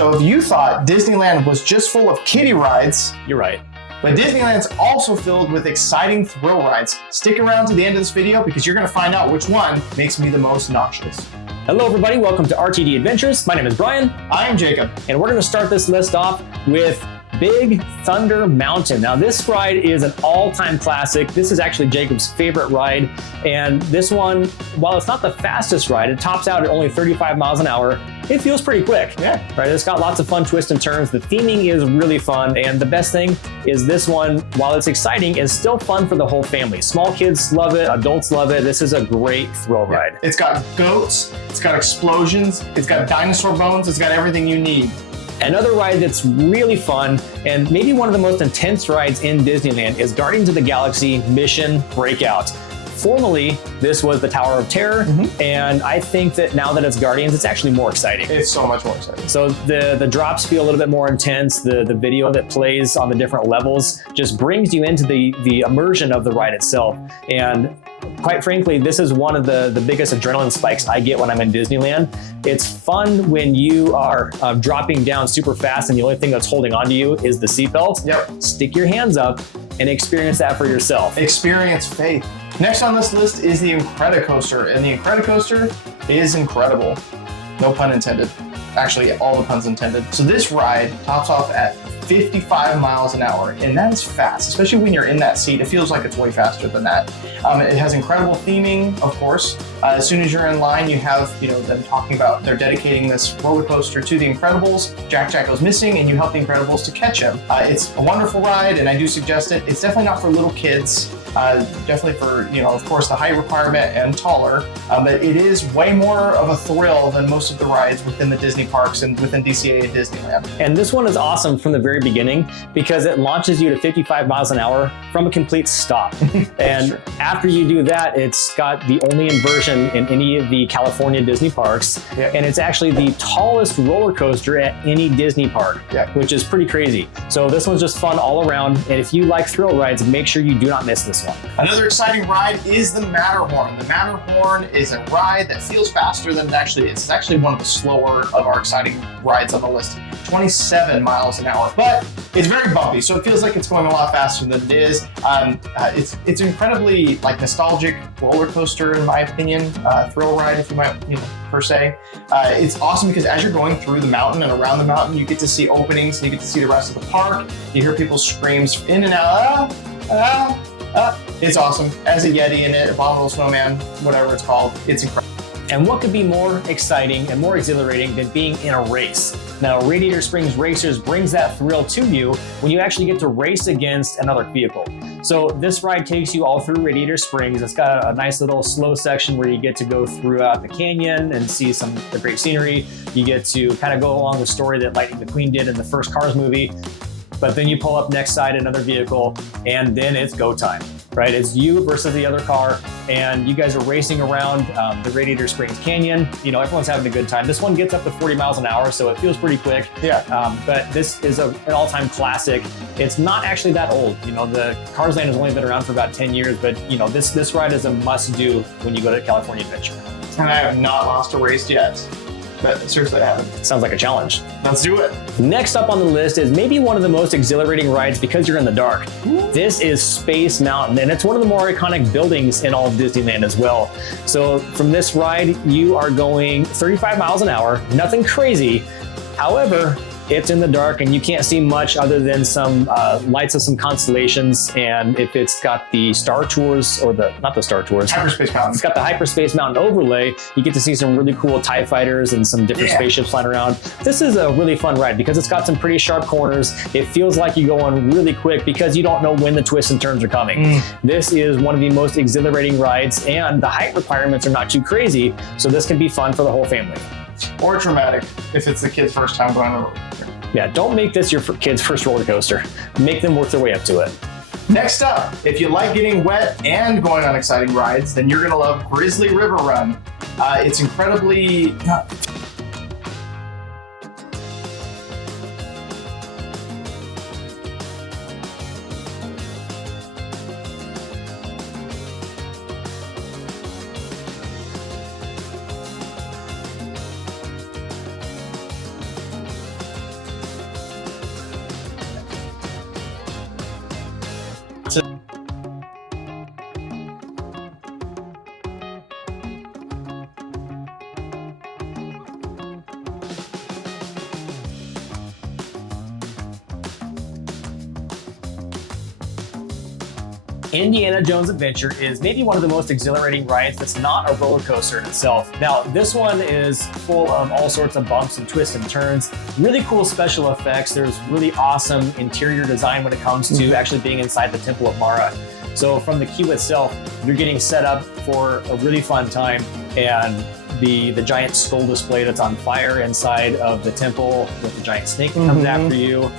So if you thought Disneyland was just full of kiddie rides, you're right. But Disneyland's also filled with exciting thrill rides. Stick around to the end of this video because you're gonna find out which one makes me the most nauseous. Hello everybody, welcome to RTD Adventures. My name is Brian. I am Jacob. And we're gonna start this list off with Big Thunder Mountain. Now this ride is an all-time classic. This is actually Jacob's favorite ride. And this one, while it's not the fastest ride, it tops out at only 35 miles an hour. It feels pretty quick. Yeah. Right, it's got lots of fun twists and turns. The theming is really fun. And the best thing is this one, while it's exciting, is still fun for the whole family. Small kids love it, adults love it. This is a great thrill ride. It's got goats, it's got explosions, it's got dinosaur bones, it's got everything you need. Another ride that's really fun and maybe one of the most intense rides in Disneyland is Guardians of the Galaxy Mission Breakout. Formerly, this was the Tower of Terror, and I think that now that it's Guardians, it's actually more exciting. It's so much more exciting. So the drops feel a little bit more intense. The video that plays on the different levels just brings you into the immersion of the ride itself. And quite frankly, this is one of the biggest adrenaline spikes I get when I'm in Disneyland. It's fun when you are dropping down super fast and the only thing that's holding onto you is the seatbelt. Yep. Stick your hands up and experience that for yourself. Experience faith. Next on this list is the Incredicoaster, and the Incredicoaster is incredible. No pun intended. Actually, all the puns intended. So this ride tops off at 55 miles an hour, and that is fast, especially when you're in that seat. It feels like it's way faster than that. It has incredible theming, of course. As soon as you're in line, you have them talking about they're dedicating this roller coaster to the Incredibles. Jack goes missing, and you help the Incredibles to catch him. It's a wonderful ride, and I do suggest it. It's definitely not for little kids. Definitely for, of course, the height requirement and taller, but it is way more of a thrill than most of the rides within the Disney parks and within DCA and Disneyland. And this one is awesome from the very beginning because it launches you to 55 miles an hour from a complete stop. And sure. After you do that, it's got the only inversion in any of the California Disney parks. Yeah. And it's actually the tallest roller coaster at any Disney park, which is pretty crazy. So this one's just fun all around. And if you like thrill rides, make sure you do not miss this one. Another exciting ride is the Matterhorn. The Matterhorn is a ride that feels faster than it actually is. It's actually one of the slower of our exciting rides on the list. 27 miles an hour, but it's very bumpy, so it feels like it's going a lot faster than it is. It's incredibly nostalgic roller coaster, in my opinion, thrill ride, if you might, per se. It's awesome because as you're going through the mountain and around the mountain, you get to see openings, and you get to see the rest of the park. You hear people's screams in and out. It's awesome. As a Yeti in it, Abominable Snowman, whatever it's called, it's incredible. And what could be more exciting and more exhilarating than being in a race? Now, Radiator Springs Racers brings that thrill to you when you actually get to race against another vehicle. So this ride takes you all through Radiator Springs. It's got a nice little slow section where you get to go throughout the canyon and see some of the great scenery. You get to kind of go along the story that Lightning McQueen did in the first Cars movie. But then you pull up next side another vehicle, and then it's go time, right? It's you versus the other car, and you guys are racing around the Radiator Springs Canyon. Everyone's having a good time. This one gets up to 40 miles an hour, so it feels pretty quick. Yeah. But this is an all-time classic. It's not actually that old. The Cars Land has only been around for about 10 years, but this ride is a must-do when you go to California Adventure. And I have not lost a race yet. But seriously, I haven't. Sounds like a challenge. Let's do it. Next up on the list is maybe one of the most exhilarating rides because you're in the dark. This is Space Mountain, and it's one of the more iconic buildings in all of Disneyland as well. So from this ride, you are going 35 miles an hour, nothing crazy. However, it's in the dark and you can't see much other than some lights of some constellations. And if it's got the Star Tours, or not the Star Tours, Hyperspace Mountain. It's got the Hyperspace Mountain overlay. You get to see some really cool TIE fighters and some different spaceships flying around. This is a really fun ride because it's got some pretty sharp corners. It feels like you're going really quick because you don't know when the twists and turns are coming. This is one of the most exhilarating rides, and the height requirements are not too crazy. So this can be fun for the whole family. Or traumatic if it's the kid's first time going on a roller coaster. Yeah, don't make this your kid's first roller coaster. Make them work their way up to it. Next up, if you like getting wet and going on exciting rides, then you're gonna love Grizzly River Run. It's incredibly... Indiana Jones Adventure is maybe one of the most exhilarating rides that's not a roller coaster in itself. Now, this one is full of all sorts of bumps and twists and turns, really cool special effects. There's really awesome interior design when it comes to actually being inside the Temple of Mara. So from the queue itself, you're getting set up for a really fun time, and the giant skull display that's on fire inside of the temple with the giant snake that comes after you.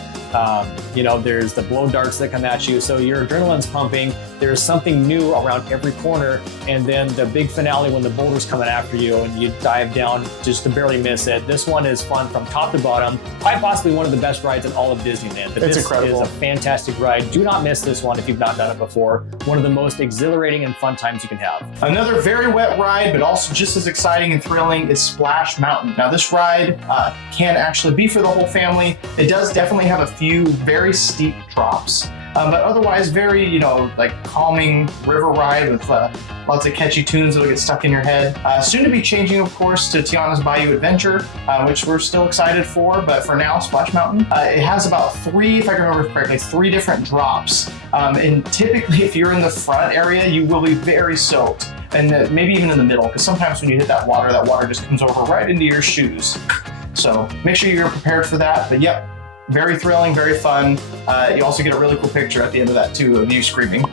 You know, there's the blow darts that come at you, so your adrenaline's pumping. There's something new around every corner, and then the big finale when the boulder's coming after you and you dive down just to barely miss it. This one is fun from top to bottom. Quite possibly one of the best rides in all of Disneyland. But it's this incredible. is a fantastic ride. Do not miss this one if you've not done it before. One of the most exhilarating and fun times you can have. Another very wet ride, but also just as exciting and thrilling, is Splash Mountain. Now, this ride can actually be for the whole family. It does definitely have a few very steep drops, but otherwise very, you know, like calming river ride with lots of catchy tunes that'll get stuck in your head. Soon to be changing, of course, to Tiana's Bayou Adventure, which we're still excited for, but for now, Splash Mountain. It has about three, if I can remember correctly, three different drops. And typically, if you're in the front area, you will be very soaked. And maybe even in the middle, because sometimes when you hit that water just comes over right into your shoes. So make sure you're prepared for that. But yep, very thrilling, very fun. You also get a really cool picture at the end of that too, of you screaming.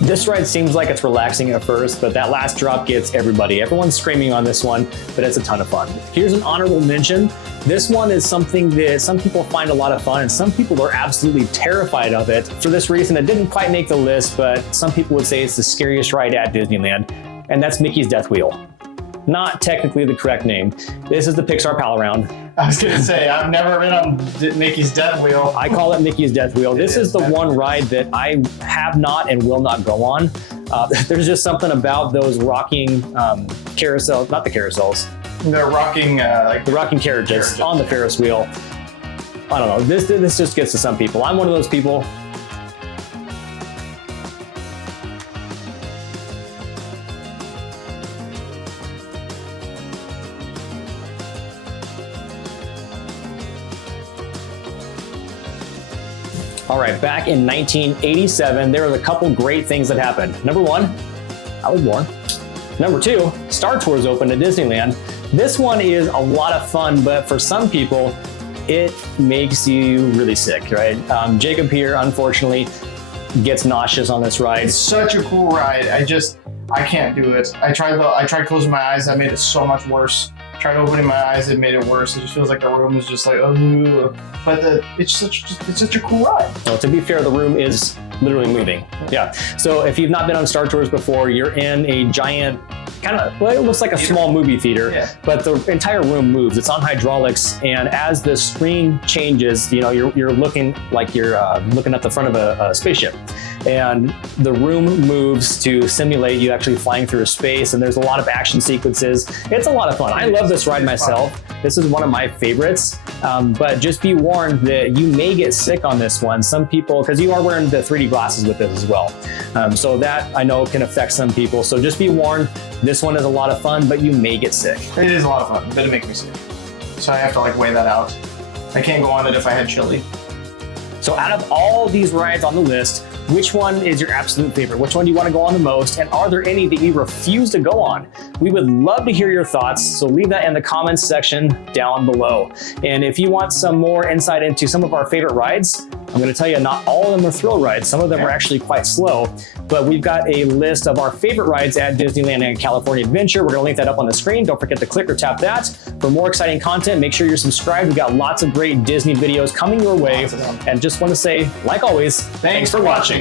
This ride seems like it's relaxing at first, but that last drop gets everybody. Everyone's screaming on this one, but it's a ton of fun. Here's an honorable mention. This one is something that some people find a lot of fun, and some people are absolutely terrified of it. For this reason, it didn't quite make the list, but some people would say it's the scariest ride at Disneyland, and that's Mickey's Death Wheel. Not technically the correct name. This is the Pixar Pal-Around. I was gonna say, I've never been on Mickey's Death Wheel. I call it Mickey's Death Wheel. This is the one ride that I have not and will not go on. There's just something about those rocking carousels, not the carousels. They're rocking, like the rocking carriages on the Ferris wheel. I don't know, this just gets to some people. I'm one of those people. All right, back in 1987, there was a couple great things that happened. Number one, I was born. Number two, Star Tours opened at Disneyland. This one is a lot of fun, but for some people, it makes you really sick, right? Jacob here, unfortunately, gets nauseous on this ride. It's such a cool ride. I can't do it. I tried closing my eyes. That made it so much worse. Tried opening my eyes, it made it worse. It just feels like the room is just like, oh. But it's such a cool ride. Well, to be fair, the room is literally moving. Yeah. So if you've not been on Star Tours before, you're in a giant, kind of, well, it looks like a small movie theater, but the entire room moves. It's on hydraulics, and as the screen changes, you know, you're looking like you're looking at the front of a spaceship. And the room moves to simulate you actually flying through space, and there's a lot of action sequences. It's a lot of fun. I love this ride myself. This is one of my favorites, but just be warned that you may get sick on this one. Some people, because you are wearing the 3D glasses with this as well. So that I know can affect some people. So just be warned, this one is a lot of fun, but you may get sick. It is a lot of fun, but it makes me sick. So I have to like weigh that out. I can't go on it if I had chili. So out of all these rides on the list, which one is your absolute favorite? Which one do you want to go on the most? And are there any that you refuse to go on? We would love to hear your thoughts, so leave that in the comments section down below. And if you want some more insight into some of our favorite rides, I'm going to tell you, not all of them are thrill rides. Some of them are actually quite slow, but we've got a list of our favorite rides at Disneyland and California Adventure. We're going to link that up on the screen. Don't forget to click or tap that. For more exciting content, make sure you're subscribed. We've got lots of great Disney videos coming your way. And just want to say, like always, thanks for watching.